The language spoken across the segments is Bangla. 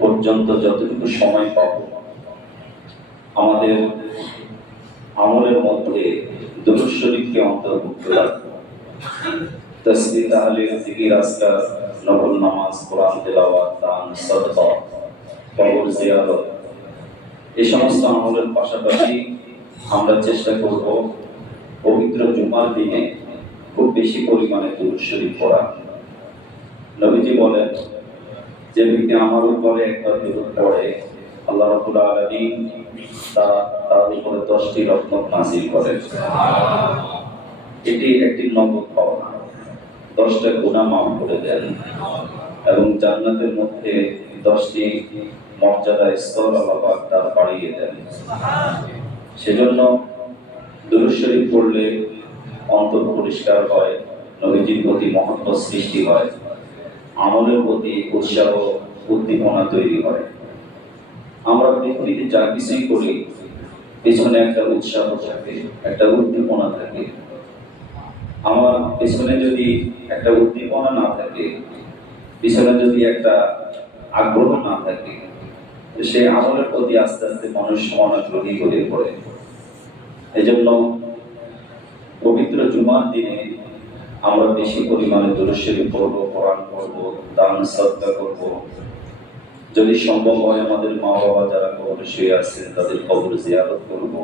পর্যন্ত যতটুকু সময় পাব আমাদের আমলের মধ্যে দুরূদ শরীফকে অন্তর্ভুক্ত রাখব। তাসবিহ, তাহলিল, জিকির, আজকার, নফল নামাজ, কোরআন তেলাওয়াত, দান, সাদকা, কবর জিয়ারত, এই সমস্ত আমলের পাশাপাশি আমরা চেষ্টা করব পবিত্র জুমার দিনে খুব বেশি পরিমাণে দুরূদ শরীফ পড়া। নবীজি বলেন, যে ব্যক্তি আমার উপরে একবার দুরূদ পড়ে আল্লাহ রাব্বুল আলামিন তার উপরে 10টি রহমত নাযিল করেন। এটি একটি নগদ পাওনা। 10টা গুনাহ মাফ করে দেন এবং জান্নাতের মধ্যে 10টি মর্যাদার স্তর আল্লাহ পাক তার বাড়িয়ে দেন। সেজন্য দুরূদ শরীফ পড়লে অন্তর পরিষ্কার হয়, নবীজির প্রতি মহব্বত সৃষ্টি হয়, আমলের প্রতি উৎসাহ উদ্দীপনা তৈরি হয়। আমরা পৃথিবীতে যা কিছুই করি পেছনে একটা উৎসাহ থাকে, একটা উদ্দীপনা থাকে। আমার পেছনে যদি একটা উদ্দীপনা না থাকে, পিছনে যদি একটা আগ্রহ না থাকে, সেই আমলের প্রতি আস্তে আস্তে মানুষ অনাগ্রহী হয়ে পড়ে। এজন্য পবিত্র জুমার দিনে আমরা বেশি পরিমাণে দুরূদ শরীফ পড়ব, কোরআন পড়ব, দান সাদকা করব। যদি সম্ভব হয় আমাদের মা বাবা যারা কবরে শুয়ে আছেন তাদের কবর জিয়ারত করব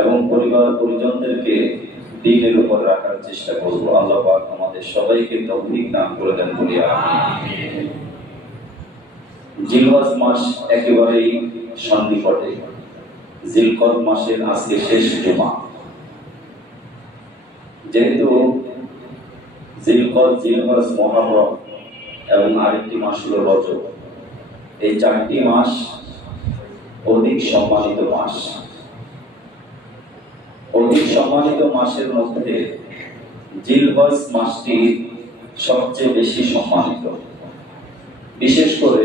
এবং পরিবার পরিজনদেরকে দ্বীনের উপর রাখার চেষ্টা করব। আল্লাহ পাক আমাদের সবাইকে তৌফিক দান করে দেন বলি আমিন। জিলহজ মাস একেবারেই সন্নিকটে। জিলকদ মাসের আজকে শেষ জুমা। যেহেতু জিলকদ, জিলহজ, মুহররম এবং আরেকটি মাস হলো রজব, এই 4টি মাস অধিক সম্মানিত মাস। অধিক সম্মানিত মাসের মধ্যে জিলহজ মাসটি সবচেয়ে বেশি সম্মানিত। বিশেষ করে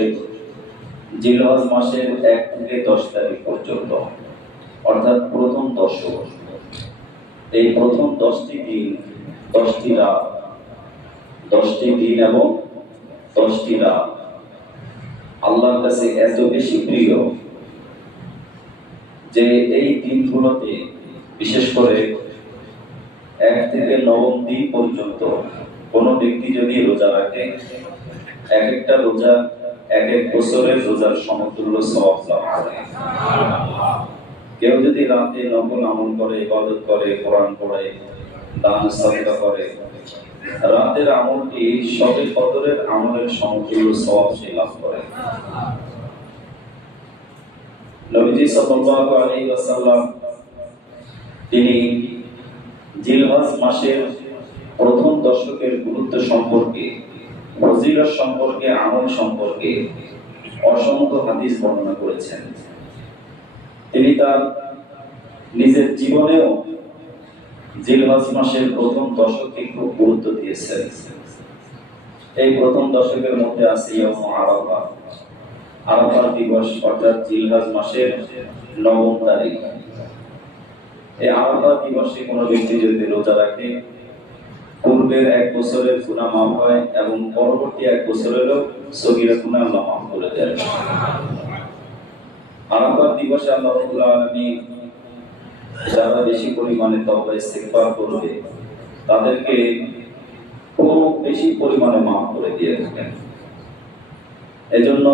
জিলহজ মাসের 1 থেকে 10 তারিখ পর্যন্ত, অর্থাৎ প্রথম 10 এই প্রথম 10টি দিন, 10টি রাত, 10টি দিন এবং 10টি রাত আল্লাহর কাছে এত বেশি প্রিয় যে এই দিনগুলোতে বিশেষ করে 1 থেকে 9 দিন পর্যন্ত কোনো ব্যক্তি যদি রোজা রাখে, এক একটা রোজা এক এক বছরের রোজার সমতুল্য সওয়াব লাভ করে। কেউ যদি রাতে নফল আমল করে, ইবাদত করে, কোরআন পড়ে, দান সাদকা করে, রাতের আমলটি শবে কদরের আমলের সমতুল্য সওয়াব সে লাভ করে। নবীজি সাল্লাল্লাহু আলাইহি ওয়াসাল্লাম তিনি জিলহজ মাসের প্রথম দশকের গুরুত্ব সম্পর্কে, ফজিলত সম্পর্কে, আমল সম্পর্কে অসংখ্য হাদিস বর্ণনা করেছেন। তিনি তার নিজের জীবনেও জিলহজ মাসের প্রথম দশককে খুব গুরুত্ব দিয়েছেন। এই প্রথম দশকের মধ্যে আছে ইয়াউম আরাফা, আরাফা দিবস, অর্থাৎ জিলহজ মাসের 9 তারিখ। এই আরাফা দিবসে কোনো ব্যক্তি যদি রোজা রাখে, পূর্বের 1 বছরের গুনাহ মাফ হয় এবং পরবর্তী 1 বছরেরও সগীরা গুনাহ আল্লাহ মাফ করে দেন। আরাফা দিবসে আল্লাহ রাব্বুল আলামিন যারা বেশি পরিমাণে তওবা ইস্তিগফার করবে তাদেরকে খুব বেশি পরিমাণে মাফ করে দিয়ে থাকেন। এজন্য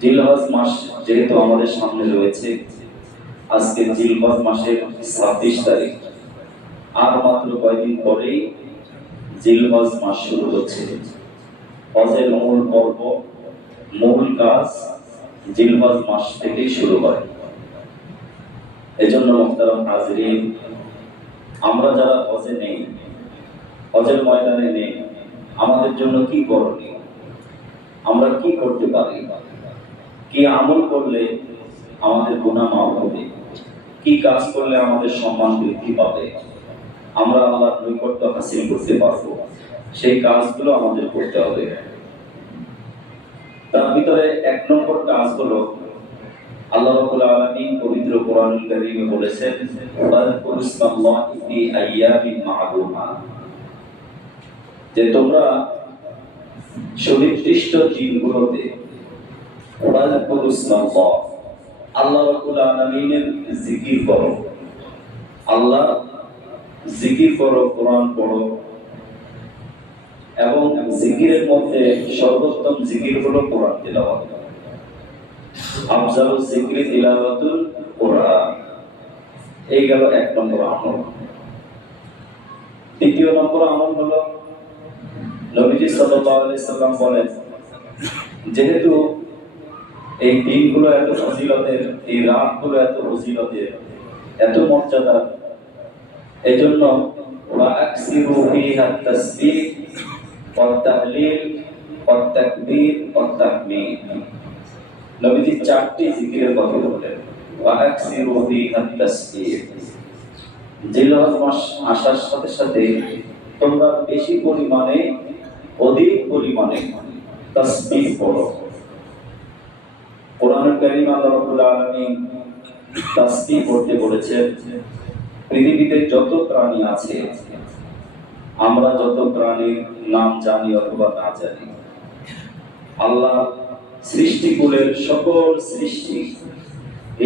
জিলহজ মাস যেহেতু আমাদের সামনে রয়েছে, আজকে জিলহজ মাসের 26 তারিখ, আর মাত্র কয়েকদিন পরেই জিলহজ মাস শুরু হচ্ছে। হজের মূল পর্ব, মূল কাজ জিলহজ মাস থেকেই শুরু হয়। এজন্য মুহতারাম হাজরিন, আমরা যারা হজে নেই, হজের ময়দানে নেই, আমাদের জন্য কি করণীয়? আমরা কি করতে পারি? কি আমল করলে আমাদের গুনাহ মাফ হবে? কি কাজ করলে আমাদের সম্মান বৃদ্ধি পাবে? আমরা আল্লাহর নৈকট্য হাসিল করতে পারবো? সেই কাজগুলো আমাদের করতে হবে। তার ভিতরে 1 নম্বর কাজ হলো, আল্লাহ রাব্বুল আলামিন পবিত্র কোরআনুল কারীমে বলেছেন, ফাযকুরুল্লাহি ফি আইয়ামিন মা'দুদাত, যে তোমরা সুনির্দিষ্ট দিনগুলোতে আল্লাহ রাব্বুল আলামিনের জিকির করো, আল্লাহ জিকির করো, কোরআন পড়ো। এবং জিকিরের মধ্যে সর্বোত্তম জিকির হলো কোরআন তিলাওয়াত। আফজালুজ জিকরি তিলাওয়াতুল কোরআন। এই গেল এক নম্বর আমল। দ্বিতীয় নম্বর আমল হলো নবীজি সাল্লাল্লাহু আলাইহি সাল্লাম বলেন, যেহেতু এই দিনগুলো এত ফজিলতের, এই রাতগুলো এত ফজিলতের, এত মর্যাদা, এজন্য ওয়া আকসিরু ফিহা তাসবিহ ওয়া তাহলিল ওয়া তাকবীর ওয়া তাহমিদ। নবীজি চারটি জিকিরের কথা বলেন। ওয়া আকসিরু ফিহা তাসবিহ, জিলহজ মাস আসার সাথে সাথে তোমরা বেশি পরিমাণে, অধিক পরিমাণে তাসবিহ পড়ো। কোরআনুল কারীম আল্লাহ রাব্বুল আলামিন তাসবিহ পড়তে বলেছেন। পৃথিবীতে যত প্রাণী আছে, আমরা যত প্রাণীর নাম জানি অথবা না জানি, আল্লাহ সৃষ্টিকুলের সকল সৃষ্টি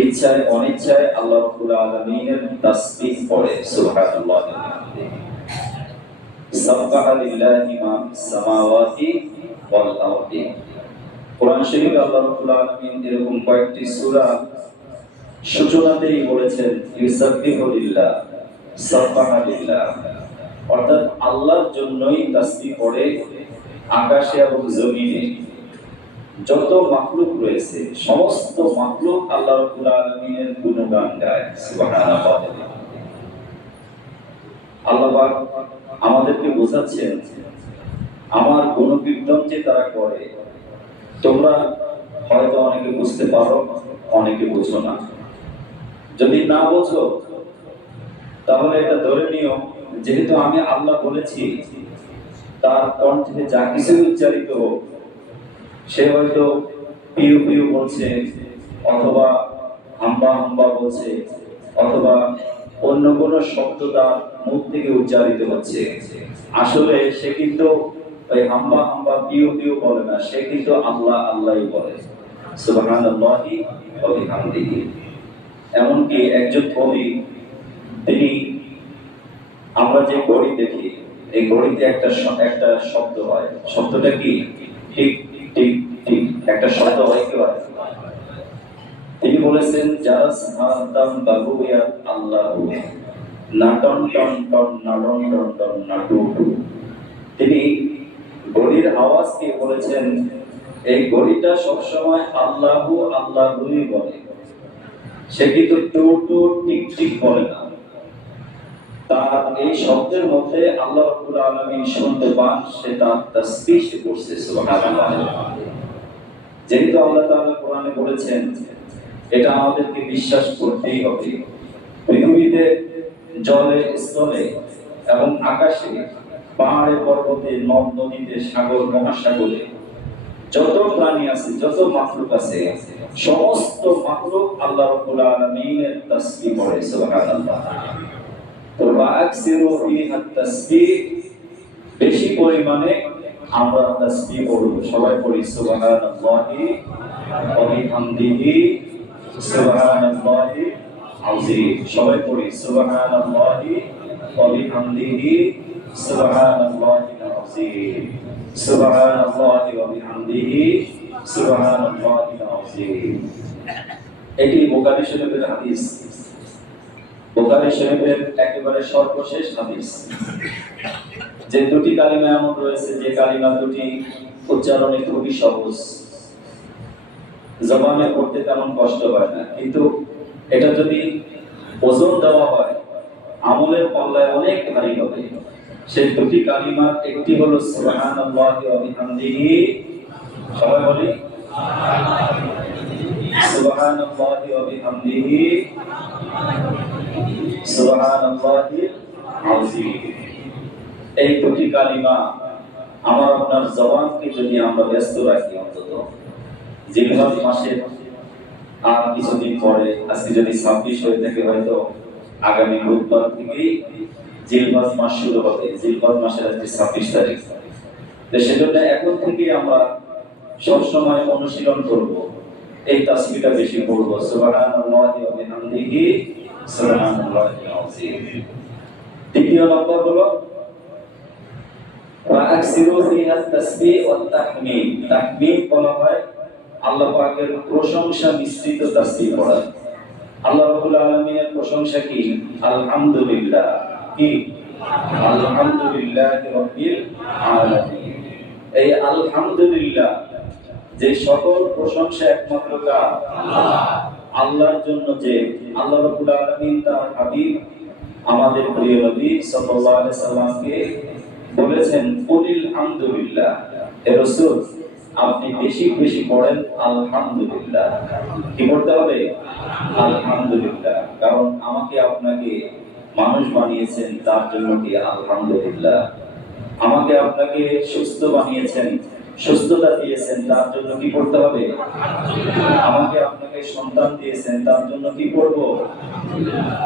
ইচ্ছায় অনিচ্ছায় আল্লাহ রাব্বুল আলামিনের তাসবিহ পড়ে। সুবহানাল্লাহ। সাবহানা লিল্লাহি মা ফিস সামাওয়াতি ওয়াল আরদি। কোরআন শরীফে আল্লাহ রাব্বুল আলামিন এরকম কয়েকটি সূরা সূচনাতেই বলেছেন ইউসাব্বিহু লিল্লাহ, সাবহানা লিল্লাহ, অর্থাৎ আল্লাহর জন্যই তাসবিহ পড়ে আকাশে এবং জমিনে যত মাখলুক রয়েছে, সমস্ত মাখলুক আল্লাহ রাব্বুল আলামিনের গুণগান গায়। সুবহানাল্লাহ। আল্লাহ পাক আমাদেরকে বোঝাচ্ছেন, আমার গুণকীর্তন যে তারা করে, তোমরা হয়তো অনেকে বুঝতে পারো, অনেকে বুঝো না। যদি না বোঝো তাহলে এটা ধরে নিও, যেহেতু আমি আল্লাহ বলেছি, তার কণ্ঠে যা কিছু উচ্চারিত হোক, সে হয়তো পিউ পিউ বলছে, অথবা হাম্বা হাম্বা বলছে, অথবা অন্য কোনো শব্দ তার মুখ থেকে উচ্চারিত হচ্ছে, আসলে সে কিন্তু ওই হাম্বা হাম্বা পিউ পিউ বলে না, সে কিন্তু আল্লাহ আল্লাহই বলে। সুবহানাল্লাহি ওয়া বিহামদিহি। এমনকি একজন কবি, তিনি, আমরা যে ঘড়ি দেখি, এই ঘড়িতে একটা শব্দ হয়, শব্দটা কি? ঠিক ঠিক ঠিক, একটা শব্দ হয় কি হয়? তিনি বলেছেন, জারাস হাতাম বাবুয়া আল্লাহু নাটন টন টন নাটন টন টন নাটু। তিনি ঘড়ির আওয়াজকে বলেছেন, এই ঘড়িটা সবসময় আল্লাহু আল্লাহুই বলে, সে কিন্তু টু টু টিক টিক বলে না। তার এই শব্দের মধ্যে আল্লাহ রাব্বুল আলামিন শুনতে পান, সে তার তাসবিহ করছে। সুবহানাল্লাহ। যেহেতু আল্লাহ তাআলা কোরআনে বলেছেন, এটা আমাদেরকে বিশ্বাস করতেই হবে। পৃথিবীতে জলে, স্থলে এবং আকাশে, পাহাড়ে, পর্বতে, নদ নদীতে, সাগর মহাসাগরে যত প্রাণী আছে, যত মাখলুক আছে, সমস্ত মাখলুক আল্লাহ রাব্বুল আলামিনের তাসবিহ করে। সুবহানাল্লাহ। তো আকসিরু ফিহা তাসবিহ, বেশি পরিমাণে আমরা তাসবিহ করব। সবাই পড়ি সুবহানাল্লাহি ওয়া বিহামদিহি সুবহানাল্লাহি আযীম। সবাই পড়ি সুবহানাল্লাহি ওয়া বিহামদিহি সুবহানাল্লাহি আযীম। সুবহানাল্লাহি ওয়া বিহামদিহি সুবহানাল্লাহি আযীম। এটি বুখারী শরীফের হাদিস। বুখারী শরীফের একেবারে সর্বশেষ হাদিস। যে দুটি কালিমা এমন রয়েছে, যে কালিমা দুটি উচ্চারণে খুবই সহজ, জবানে পড়তে তেমন কষ্ট হয় না, কিন্তু এটা যদি ওজন দেওয়া হয়, আমলের পাল্লায় অনেক ভারী হবে। সেই দুটি কালিমার একটি হলো সুবহানাল্লাহি ওয়া বিহামদিহি। সবাই বলি সুবহানাল্লাহি ওয়া বিহামদিহি সুবহানাল্লাহিল আযীম। এই দুটি কালিমা আমার আপনার জবানকে যদি আমরা ব্যস্ত রাখি, অন্তত জিলহজ মাসের আর কিছুদিন পরে, আজকে যদি 26 হয়ে থাকে, হয়তো আগামী বুধবার থেকেই জিলহজ মাস শুরু হবে। জিলহজ মাসের আজকে 26 তারিখ। সেজন্য এখন থেকে আমরা সবসময় অনুশীলন করব, এই তাসবিহটা বেশি পড়ব, সুবহানাল্লাহি ওয়া বিহামদিহি সুবহানাল্লাহিল আযীম। দ্বিতীয় নম্বর হলো ওয়া আকসিরু ফিহা তাসবিহ ওয়া তাহমিদ। তাহমিদ বলা হয় আল্লাহ পাকের প্রশংসা মিশ্রিত তাসবিহ পড়া। আল্লাহ রাব্বুল আলামিনের প্রশংসা কি? আলহামদুলিল্লাহ। কি? আলহামদুলিল্লাহি রাব্বিল আলামিন। এই আলহামদুলিল্লাহ, যে সকল প্রশংসা একমাত্র কার? আল্লাহ। আল্লাহর জন্য, যে আল্লাহ রাব্বুল আলামিন তার হাবিব আমাদের প্রিয় নবী সাল্লাল্লাহু আলাইহি সাল্লামকে বলেছেন, কুলিল হামদুলিল্লাহ, হে রাসূল আপনি বেশি বেশি পড়েন আলহামদুলিল্লাহ। কি পড়তে হবে? আলহামদুলিল্লাহ। কারণ আমাকে আপনাকে মানুষ বানিয়েছেন, তার জন্য কি আলহামদুলিল্লাহ। আমাকে আপনাকে সুস্থ বানিয়েছেন, সুস্থতা দিয়েছেন, তার জন্য কি করতে হবে? আমাকে আপনাকে সন্তান দিয়েছেন, তার জন্য কি করব?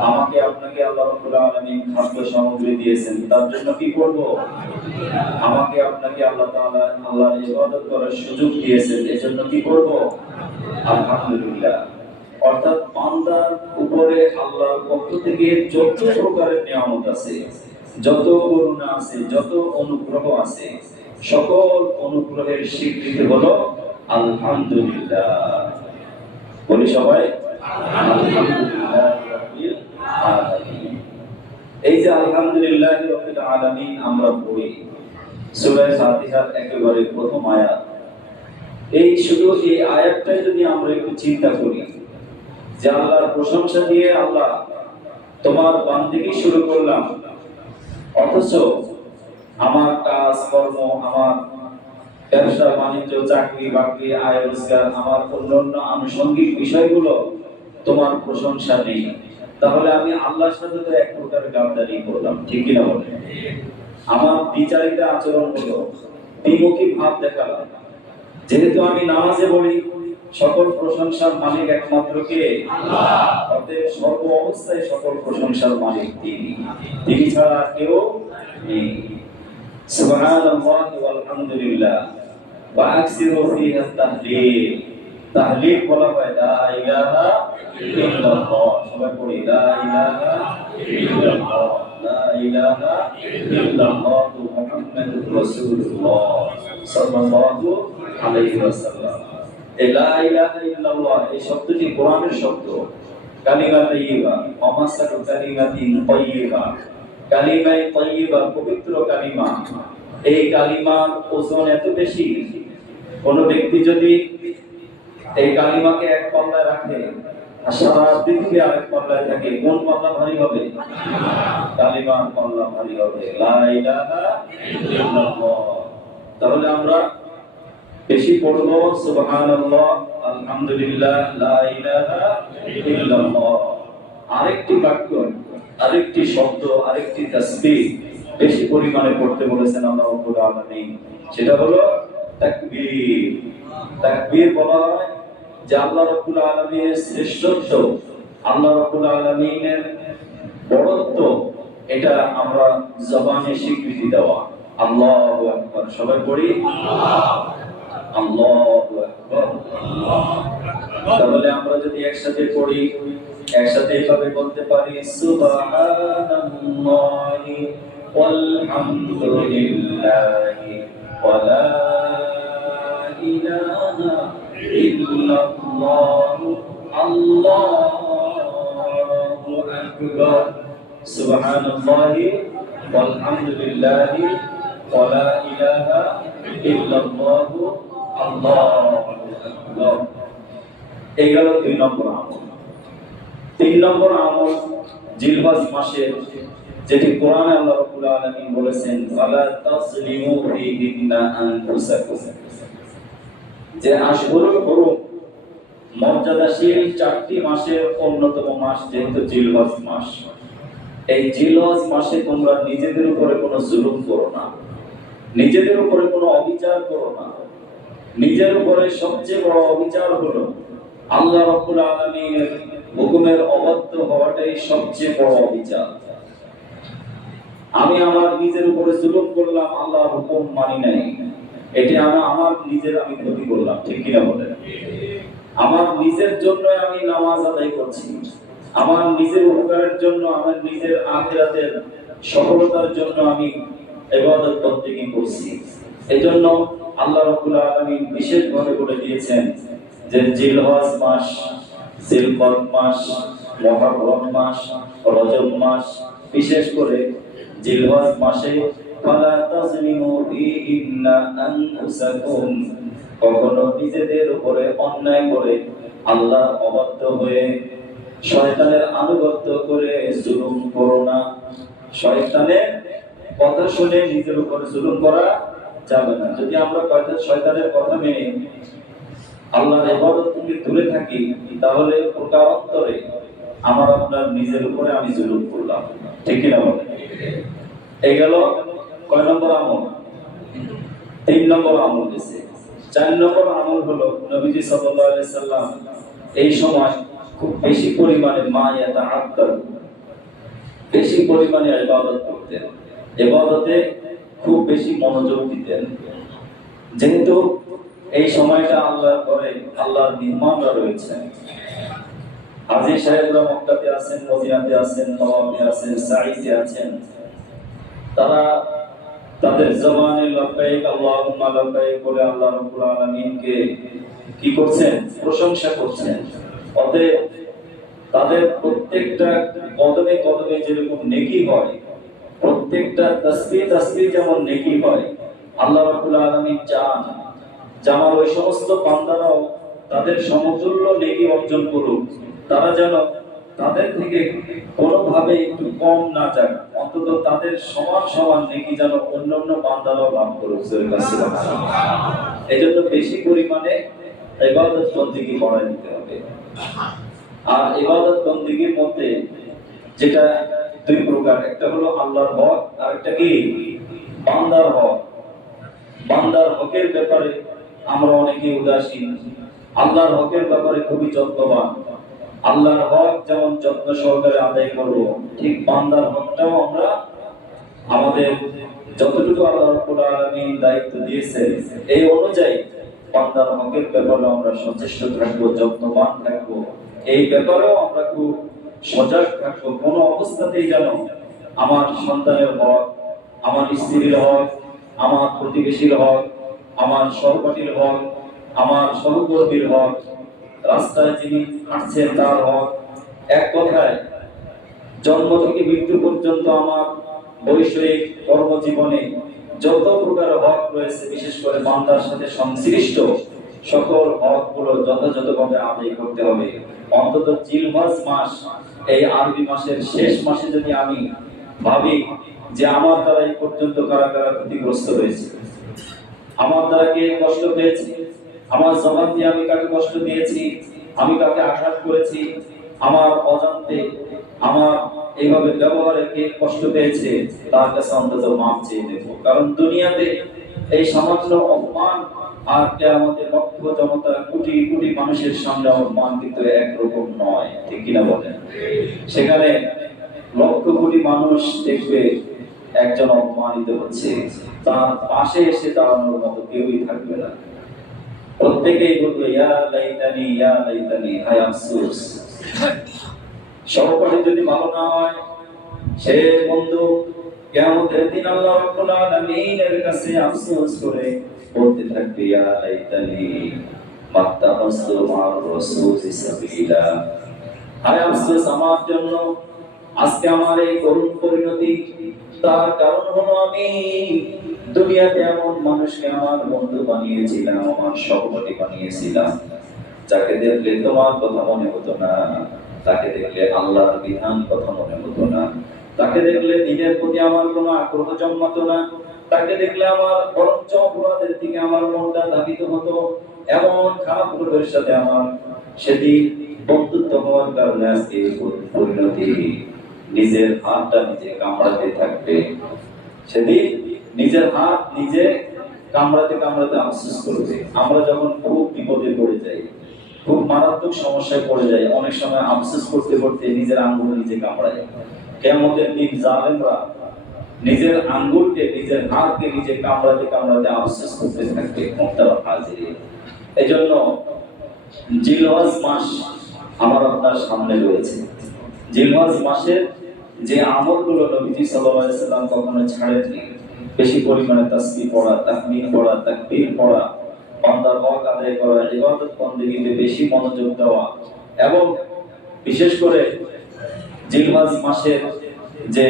আমাকে আপনাকে আল্লাহ রাব্বুল আলামিন খাদ্য সামগ্রী দিয়েছেন, তার জন্য কি করব? আমাকে আপনাকে আল্লাহ তাআলা আল্লাহর ইবাদত করার সুযোগ দিয়েছেন, এজন্য কি করব? আলহামদুলিল্লাহ। অর্থাৎ বান্দার উপরে আল্লাহর পক্ষ থেকে যত প্রকারের নিয়ামত আছে, যত করুণা আছে, যত অনুগ্রহ আছে, সকল অনুগ্রহের স্বীকৃতি হলো আলহামদুলিল্লাহ। বলি সবাই আলহামদুলিল্লাহ রাব্বিল আলামিন। এই যে আলহামদুলিল্লাহ রাব্বিল আলামিন আমরা পড়ি সূরা ফাতিহার একেবারে প্রথম আয়াত, এই শুধু এই আয়াতটাই যদি আমরা একটু চিন্তা করি যে আল্লাহর প্রশংসা দিয়ে আল্লাহ তোমার বান্দিগি শুরু করলাম, অথচ আমার কাজ কর্ম, আমার ব্যবসা বাণিজ্য, চাকরি বাকরি, আয় রোজগার, আমার অন্যান্য আনুষঙ্গিক বিষয়গুলো তোমার প্রশংসা নেই, তাহলে আমি আল্লাহর সাথে তো এক প্রকার গাদ্দারি করলাম, ঠিক কিনা বলেন? আমার বিচারিতা আচরণ হলো, দ্বিমুখী ভাব দেখালাম। যেহেতু আমি নামাজে বলি সকল প্রশংসার মালিক একমাত্র কে? আল্লাহ। অতএব সর্ব অবস্থায় সকল প্রশংসার মালিক তিনি, তিনি ছাড়া কেউ নেই। সুবহানাল্লাহি ওয়াল হামদুলিল্লাহ ওয়া আকসিরু ফিহা তাহলিল। তাহলিল বলা হয় লা ইলাহা ইল্লাল্লাহ। সবাই পড়ি লা ইলাহা ইল্লাল্লাহ, লা ইলাহা ইল্লাল্লাহ মুহাম্মাদুর রাসূলুল্লাহ সাল্লাল্লাহু আলাইহি ওয়াসাল্লাম। এই লা ইলাহা ইল্লাল্লাহ এই শব্দটি কোরআনের শব্দ। কালিমা তাইয়্যিবা, ওমাসালু কালিমাতিন তাইয়্যিবা। কালিমায়ে তাইয়্যিবা পবিত্র কালিমা। এই কালিমার ওজন এত বেশি, কোন ব্যক্তি যদি এই কালিমাকে এক পাল্লায় রাখে আর সারা পৃথিবী আরেক পাল্লায় থাকে, কোন পাল্লা ভারী হবে? কালিমার পাল্লা ভারী হবে। লা ইলাহা ইল্লাল্লাহ। তাহলে আমরা বেশি পড়ব সুবহানাল্লাহ, আলহামদুলিল্লাহ, লা ইলাহা ইল্লাল্লাহ। আরেকটি বাক্য, আরেকটি শব্দ, আরেকটি তাসবিহ বেশি পরিমাণে পড়তে বলেছেন আল্লাহ রাব্বুল আলামিন, সেটা হলো তাকবীর। তাকবীর বলা হয় যে আল্লাহ রাব্বুল আলামিনের শ্রেষ্ঠত্ব, আল্লাহ রাব্বুল আলামিনের বড়ত্ব, এটা আমরা জবানে স্বীকৃতি দেওয়া। আল্লাহু আকবার। সবাই পড়ি আল্লাহু আকবার। তাহলে আমরা যদি একসাথে পড়ি, একসাথে এভাবে বলতে পারি সুবহানাল্লাহি ওয়ালহামদুলিল্লাহি ওয়া লা ইলাহা ইল্লাল্লাহ আল্লাহু আকবার। সুবহানাল্লাহি ওয়ালহামদুলিল্লাহি ওয়া লা ইলাহা ইল্লাল্লাহ আল্লাহু আকবার। এই গেল 2 নম্বর আমল। 3 নম্বর আমল জিলহজ মাসের, যেটি কোরআনে আল্লাহ রাব্বুল আলামিন বলেছেন ফালা তাসলিমু ফীহিন্না আনফুসাকুম, যে আশহুরুল হুরুম মর্যাদাশীল 4টি মাসের অন্যতম মাস যেহেতু জিলহজ মাস। এই জিলহজ মাসে তোমরা নিজেদের উপরে কোনো জুলুম করো না, নিজেদের উপরে কোনো অবিচার করো না। নিজের উপরে সবচেয়ে বড় অবিচার হলো আল্লাহ রাব্বুল আলামিনের হুকুমের অবাধ্য হওয়াটাই সবচেয়ে বড় অবিচার। আমি আমার নিজের উপরে জুলুম করলাম, আল্লাহর হুকুম মানি নাই, এটি আমার নিজের আমি ক্ষতি করলাম, ঠিক কিনা বলেন? আমার নিজের জন্য আমি নামাজ আদায় করছি, আমার নিজের উপকারের জন্য, আমার নিজের আখিরাতের সফলতার জন্য আমি ইবাদত বন্দেগী করছি। এজন্য আল্লাহ রাব্বুল আলামিন বিশেষভাবে বলে দিয়েছেন যে জিলহজ মাস, জিলকদ মাস, মুহররম মাস, রজব মাস, বিশেষ করে জিলহজ মাসে ফালা তাজলিমু ফীহিন্না আনফুসাকুম, কখনো নিজেদের উপরে অন্যায় করে, আল্লাহ অবাধ্য হয়ে, শয়তানের আনুগত্য করে জুলুম করো না। শয়তানের কথা শুনে নিজের উপর জুলুম করা যাবে না। যদি আমরা শয়তানের কথা মেনে আল্লাহর ইবাদত থেকে দূরে থাকি, তাহলে প্রকারান্তরে আমার আপনার নিজের উপরে আমি জুলুম করলাম, ঠিক কি না বলেন? এই গেল কয় নম্বর আমল? 3 নম্বর আমল দিয়েছে। 4 নম্বর আমল হলো নবীজি সাল্লাল্লাহু আলাইহি সাল্লাম এই সময় খুব বেশি পরিমাণে বেশি পরিমাণে ইবাদত করতেন, ইবাদতে খুব বেশি মনোযোগ দিতেন। যেহেতু এই সময়টা আল্লাহর ঘরে আল্লাহর মেহমানরা রয়েছেন, হাজী সাহেবরা মক্কাতে আছেন, মদিনাতে আছেন, তাওয়াফে আছেন, সাঈতে আছেন, তারা তাদের জবানে লব্বাইক আল্লাহুম্মা লব্বাইক বলে আল্লাহ রাব্বুল আলামিনকে কি করছেন? প্রশংসা করছেন। অতএব তাদের প্রত্যেকটা কদমে কদমে যেরকম নেকি হয়, প্রত্যেকটা তাসবিহ যেমন নেকি হয়, আল্লাহ রাব্বুল আলামিন চান যে আমার ওই সমস্ত বান্দারাও তাদের সমতুল্য নেকি অর্জন করুক। তারা যেন তাদের থেকে কোনোভাবে একটু কম না যাক, অন্তত তাদের সমান সমান নেকি যেন অন্যান্য বান্দারাও লাভ করুক। এজন্য বেশি পরিমাণে ইবাদত বন্দেগী বাড়ায় নিতে হবে। আর ইবাদত বন্দেগীর মধ্যে যেটা 2 প্রকার, একটা হলো আল্লাহর হক, আর একটা কি বান্দার হক। বান্দার হকের ব্যাপারে আমরা অনেকে উদাসীন, আল্লাহর হকের ব্যাপারে খুবই যত্নবান। আল্লাহর হক যেমন যত্ন সহকারে আদায় করব, ঠিক বান্দার হকটাও আমরা আমাদের যতটুকু আল্লাহ রাব্বুল আলামিন দায়িত্ব দিয়েছেন এই অনুযায়ী বান্দার হকের ব্যাপারে আমরা সচেষ্ট থাকবো, যত্নবান থাকবো। এই ব্যাপারেও আমরা খুব সজাগ থাকবো। কোনো অবস্থাতেই যেন আমার সন্তানের হক, আমার স্ত্রীর হক, আমার প্রতিবেশীর হক, আমার সহপাঠীর হক, আমার সহকর্মীর হক, রাস্তায় যিনি হাঁটছেন তার হক, এক কথায় জন্ম থেকে মৃত্যু পর্যন্ত আমার বৈষয়িক কর্মজীবনে যত প্রকার হক রয়েছে, বিশেষ করে বান্দার সাথে সংশ্লিষ্ট সকল হকগুলো যথাযথভাবে আদায় করতে হবে। অন্তত জিলহজ মাস, এই আরবি মাসের শেষ মাসে যদি আমি ভাবি যে আমার দ্বারা এই পর্যন্ত কারা কারা ক্ষতিগ্রস্ত হয়েছে, আমার দ্বারা কে কষ্ট পেয়েছে, আমার জবান দিয়ে আমি কাকে কষ্ট দিয়েছি, আমি কাকে আঘাত করেছি, আমার অজান্তে আমার এইভাবে ব্যবহারে কে কষ্ট পেয়েছে, তার কাছে অন্তত মাপ চেয়ে নেব। কারণ দুনিয়াতে এই সামান্য অপমান আর কিয়ামতের লক্ষ জনতা কোটি কোটি মানুষের সামনে অপমান কিন্তু একরকম নয়, ঠিক কিনা বলেন? সেখানে লক্ষ কোটি মানুষ দেখবে একজন অপমানিত হচ্ছে, তার পাশে এসে দাঁড়ানোর মতো কেউই থাকবে না। প্রত্যেকেই বলবে ইয়া লাইতানি, হায় আফসোস। সহপাঠী যদি ভালো না হয়, সে বন্ধু কিয়ামতের দিন আল্লাহ রাব্বুল আলামিনের কাছে আফসোস করে বলতে থাকবে ইয়া লাইতানি মাত্তাখাযতু মা'আর রাসূলি সাবিলা, হায় আফসোস আমার জন্য, আজকে আমার এই করুণ পরিণতি। তার কারণ হলো আমি দুনিয়াতে এমন মানুষকে আমার বন্ধু বানিয়েছিলাম, আমার সহপাঠী বানিয়েছিলাম, যাকে দেখলে তোমার কথা মনে হতো না, তাকে দেখলে আল্লাহর বিধান কথা মনে হতো না, তাকে দেখলে দ্বীনের প্রতি আমার কোনো আগ্রহ জন্মাতো না, তাকে দেখলে আমার বরঞ্চ অপরাধের দিকে আমার মনটা ধাবিত হতো। এমন খারাপ লোকের সাথে আমার সেদিন বন্ধুত্ব হওয়ার কারণে আজকে পরিণতি। নিজের হাতটা নিজে কামড়াতে থাকবে, সেদিন নিজের হাত নিজে কামড়াতে কামড়াতে আফসোস করবে। আমরা যখন খুব বিপদে পড়ে যাই, খুব মারাত্মক সমস্যায় পড়ে যাই, অনেক সময় আফসোস করতে করতে নিজের আঙ্গুল নিজে কামড়াই। কিয়ামতের দিন জালেমরা নিজের আঙ্গুলকে, নিজের হাতকে নিজে কামড়াতে কামড়াতে আফসোস করতে থাকবে। মুহতারাম হাজিরিন, এজন্য জিলহজ মাস আমার আপনার সামনে রয়েছে। জিলহজ মাসের যে আমলগুলো নবীজি সাল্লাল্লাহু আলাইহি সাল্লাম কখনো ছাড়েননি, বেশি পরিমাণে তাসবিহ পড়া, তাহমিদ পড়া, তাকবীর পড়া, বান্দার হক আদায় করা, ইবাদত বন্দেগীতে বেশি মনোযোগ দেওয়া, এবং বিশেষ করে জিলহজ মাসের যে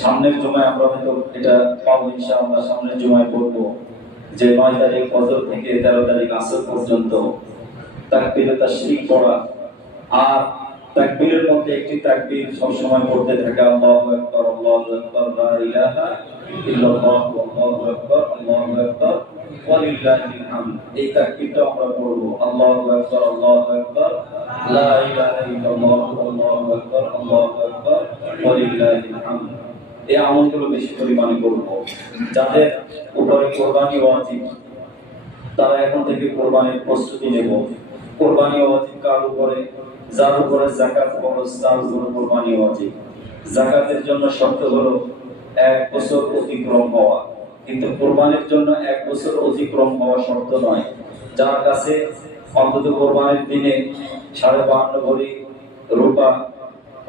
সামনের জুমায় আমরা হয়তো এটা পাবো ইনশাআল্লাহ, সামনের জুমায় পড়বো যে 9 তারিখ ফজর থেকে 13 তারিখ আসর পর্যন্ত তাকবীরে তাশরিক পড়া। আর তাকবীরের মধ্যে একটি তাকবীর সব সময় পড়তে থাকা, আল্লাহু আকবার, আল্লাহু আকবার, লা ইলাহা ইল্লাল্লাহ, আল্লাহু আকবার, আল্লাহু আকবার, ওয়া লিল্লাহিল হামদ। এই তাকবীরটা আমরা পড়ব, আল্লাহু আকবার, আল্লাহু আকবার, লা ইলাহা ইল্লাল্লাহ, আল্লাহু আকবার, আল্লাহু আকবার, ওয়া লিল্লাহিল হামদ। এই আমলগুলো বেশি পরিমাণে করব। যাদের উপরে কুরবানি ওয়াজিব, তারা এখন থেকে কোরবানির প্রস্তুতি নেব। কোরবানি ওয়াজিব কার উপরে? যার উপরে যাকাত ফরজ, তার উপরে কোরবানি ওয়াজিব। যাকাতের জন্য শর্ত হলো 1 বছর অতিক্রম হওয়া, কিন্তু কোরবানির জন্য 1 বছর অতিক্রম হওয়া শর্ত নয়। যার কাছে অন্তত কোরবানির দিনে 52.5 ভরি রূপা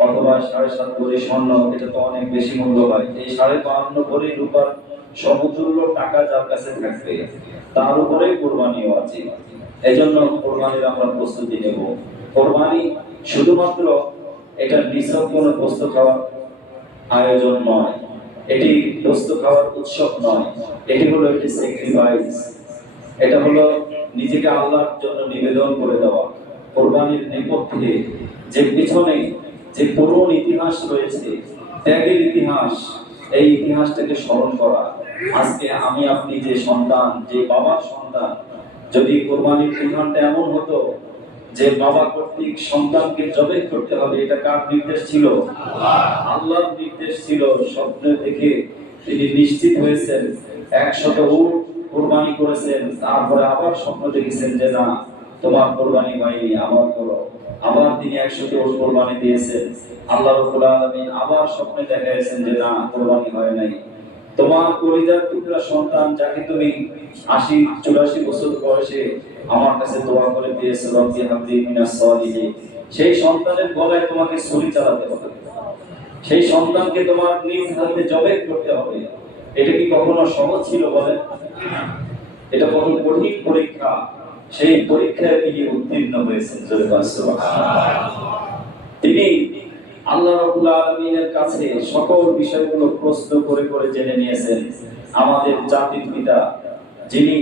অথবা 7.5 ভরি স্বর্ণ, এটা তো অনেক বেশি মূল্য হয়, এই 52.5 ভরি রূপার সমতুল্য টাকা যার কাছে থাকবে, তার উপরে কোরবানি ওয়াজিব। এজন্য কোরবানির আমরা প্রস্তুতি নেব। কোরবানি শুধুমাত্র এটা নিছক কোনো বস্তু খাওয়ার আয়োজন নয়, এটি বস্তু খাওয়ার উৎসব নয়, এটি হলো একটি স্যাক্রিফাইস। এটা হলো নিজেকে আল্লাহর জন্য নিবেদন করে দেওয়া। কোরবানির নেপথ্যে যে পিছনে যে পুরনো ইতিহাস রয়েছে, ত্যাগের ইতিহাস, এই ইতিহাসটাকে স্মরণ করা। আজকে আমি আপনি যে সন্তান, যে বাবার সন্তান, যদি কোরবানির বিধানটা এমন হতো যে বাবা কর্তৃক সন্তানকে জবে করতে হবে, এটা কার নির্দেশ ছিল? আল্লাহর নির্দেশ ছিল। স্বপ্নে দেখে তিনি নিশ্চিত হয়েছেন, 100 উট কোরবানি করেছেন, তারপরে আবার স্বপ্ন দেখেছেন যে না, তোমার কোরবানি হয়নি, আমার করো। আবার তিনি 100 উট কোরবানি দিয়েছেন। আল্লাহ রাব্বুল আলামিন আবার স্বপ্নে দেখাইছেন যে না, কোরবানি হয় নাই। তোমার কলিজার টুকরা সন্তান, যাকে তুমি 80-84 বছর বয়সে আমার কাছে দোয়া করে দিয়েছো, রব্বি হাবলি মিনাস সালিহিন, সেই সন্তানের গলায় তোমাকে ছুরি চালাতে হবে, সেই সন্তানকে তোমার নিজ হাতে জবে করতে হবে। এটা কি কখনো সহজ ছিল বলেন? এটা কত কঠিন পরীক্ষা। সেই পরীক্ষায় তিনি উত্তীর্ণ হয়েছেন। তিনি আল্লাহ রাব্বুল আলামিনের কাছে সকল বিষয়গুলো প্রশ্ন করে করে জেনে নিয়েছেন। আমাদের জাতির পিতা, যিনি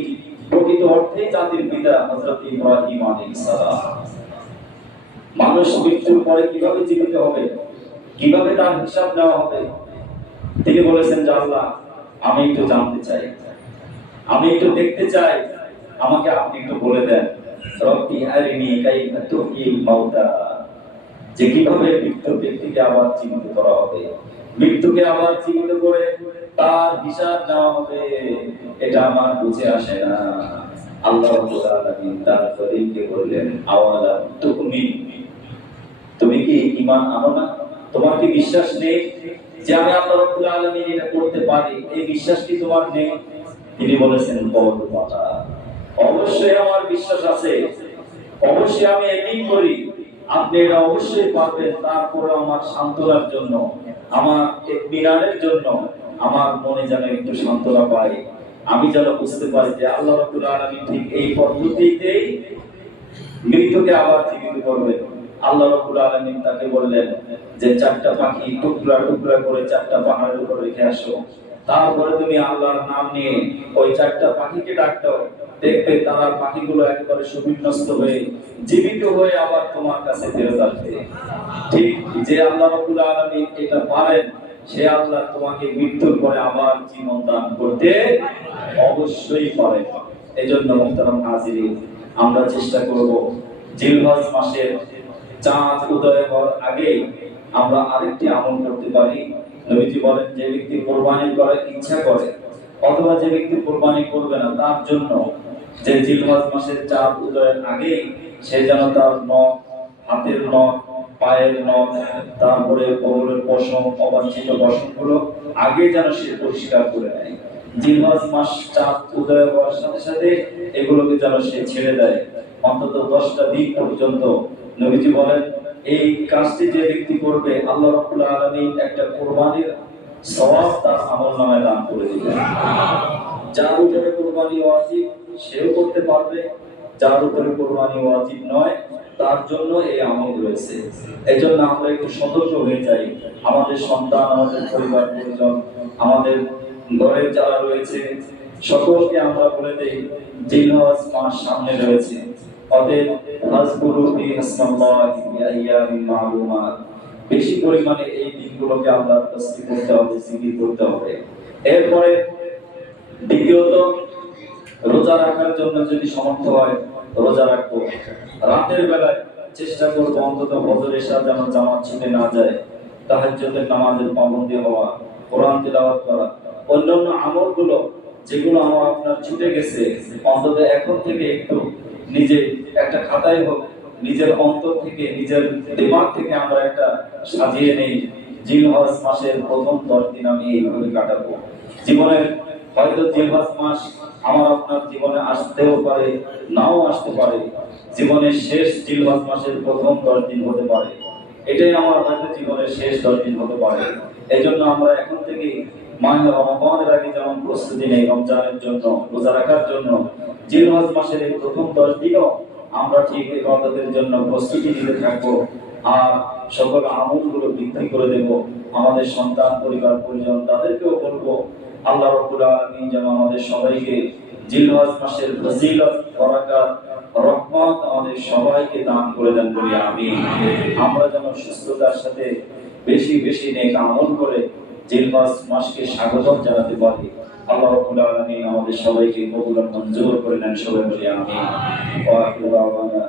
প্রকৃত অর্থে জাতির পিতা, হযরত ইব্রাহিম আলাইহিস সালাম, মানুষ মৃত্যুর পরে কিভাবে জীবিত হবে, কিভাবে তার হিসাব নেওয়া হবে, তিনি বলেছেন যে আল্লাহ, আমি একটু জানতে চাই, আমি একটু দেখতে চাই, আমাকে আপনি একটু বলে দেন। রব্বি আরিনি কাইফা তুহয়িল মাউতা, যে কিভাবে মৃত ব্যক্তিকে আবার জীবিত করা হবে, মৃত্যুকে আবার জীবিত করে তার হিসাব নেওয়া হবে, এটা আমার বুঝে আসে না। আল্লাহ রাব্বুল আলামিন তার খলিলকে বললেন, আওয়ালা তুমিন, তুমি কি ঈমান আনো না? তোমার কি বিশ্বাস নেই যে আমি আল্লাহ রাব্বুল আলামিন এটা করতে পারি? এই বিশ্বাস কি তোমার নেই? তিনি বলেছেন, বাবা, অবশ্যই আমার বিশ্বাস আছে, অবশ্যই আমি এটাই করি, আপনি এটা অবশ্যই পারবেন। তারপরে আমার সান্ত্বনার জন্য, আমার ইতমিনানের জন্য, আমার মনে যেন একটু সান্ত্বনা পাই, আমি যেন বুঝতে পারি যে আল্লাহ রাব্বুল আলামিন ঠিক এই পদ্ধতিতেই মৃতকে আবার জীবিত করবেন। আল্লাহ রাব্বুল আলামিন তাকে বললেন যে 4টা পাখি টুকরা টুকরা করে 4টা পাহাড়ের উপর রেখে আসো, তারপরে তুমি আল্লাহর নাম নিয়ে ওই 4টা পাখিকে ডাক দাও, দেখবে তারা পাখিগুলো একেবারে সুবিন্যস্ত হয়ে জীবিত হয়ে আবার তোমার কাছে ফেরত আসবে। ঠিক যে আল্লাহ রাব্বুল আলামিন এটা পারেন, সে আল্লাহ তোমাকে মৃত্যুর পরে আবার জীবন দান করতে অবশ্যই পারেন। এজন্য মুহতারাম হাজিরিন, আমরা চেষ্টা করব জিলহজ মাসের চাঁদ উদয় হওয়ার আগে আমরা আরেকটি আমল করতে পারি। নবীজি বলেন, যে ব্যক্তি কোরবানি করার ইচ্ছা করে অথবা যে ব্যক্তি কোরবানি করবে না, তার জন্য যে জিলহজ মাসের চাঁদ উদয়ের আগে সে যেন তার নখ, হাতের নখ, পায়ের নখ, তারপরে কোমরের পশম, অবাঞ্ছিত পশমগুলো আগে যেন সে পরিষ্কার করে নেয়। জিলহজ মাস চাঁদ উদয় হওয়ার সাথে সাথে এগুলোকে যেন সে ছেড়ে দেয় অন্তত 10টা দিন পর্যন্ত। নবীজি বলেন এই কাজটি যে ব্যক্তি করবে আল্লাহ রাব্বুল আলামিন একটা কুরবানির সওয়াব তার আমলনামায় দান করে দিবেন। যার উপরে কুরবানি ওয়াজিব সেও করতে পারবে, যার উপরে কুরবানি ওয়াজিব নয় তার জন্য এই আমল রয়েছে। এজন্য আমরা একটু সতর্ক হয়ে যাই। আমাদের সন্তান, আমাদের পরিবার পরিজন, আমাদের ঘরে যারা রয়েছে সকলকে আমরা বলে দেই জিলহজ মাস সামনে রয়েছে, অতএব ফাজকুরু ফি ইসমাল্লাহি ফি আইয়ামিন মা'লুমাত, বেশি পরিমাণে এই দিনগুলোকে আল্লাহর তাসবিহ করতে হবে, জিকির করতে হবে। এরপরে দ্বিতীয়ত রোজা রাখার জন্য যদি সমর্থ হয় রোজা রাখবো। রাতের বেলায় চেষ্টা করবো অন্তত ফজর এশা যেন জামাত ছুটে না যায়, তাহাজ্জুদের নামাজের পাবন্দি হওয়া, কোরআন তিলাওয়াত করা, অন্যান্য আমলগুলো যেগুলো আমার আপনার ছুটে গেছে অন্তত এখন থেকে একটু নিজে একটা খাতায় হোক, নিজের অন্তর থেকে, নিজের দিমাগ থেকে আমরা একটা সাজিয়ে নেই জিলহজ মাসের প্রথম 10 দিন আমি এইভাবে কাটাবো। জীবনের হয়তো জিলহজ মাস আমার আপনার জীবনে আসতেও পারে, নাও আসতে পারে। জীবনের শেষ জিলহজ মাসের প্রথম 10 দিন হতে পারে, এটাই আমার হয়তো জীবনের শেষ 10 দিন হতে পারে। এজন্য আমরা এখন থেকে মাহে রমজানের আগে যেমন প্রস্তুতি নেই রমজানের জন্য, রোজা রাখার জন্য, জিলহজ মাসের এই প্রথম 10 দিনও আমরা ঠিক ইবাদতের জন্য প্রস্তুতি নিতে থাকবো। আর সকল আমলগুলো বৃদ্ধি করে দেব। আমাদের সন্তান, পরিবার পরিজন তাদেরকেও বলবো আল্লাহ রাব্বুল আলামিন যেন আমাদের সবাইকে জিলহজ মাসের ফজিলত, বরাকাত, রহমত আমাদের সবাইকে দান করে দেন বলি আমিন। আমরা যেন সুস্থতার সাথে বেশি বেশি নেক আমল করে জিলহজ মাসকে স্বাগতম জানাতে পারি। আল্লাহ রাব্বুল আলামিন আমাদের সবাইকে কবুল ও মঞ্জুর করে নেন, সবাই বলি আমিন। ওয়া আখিরু দাওয়ানা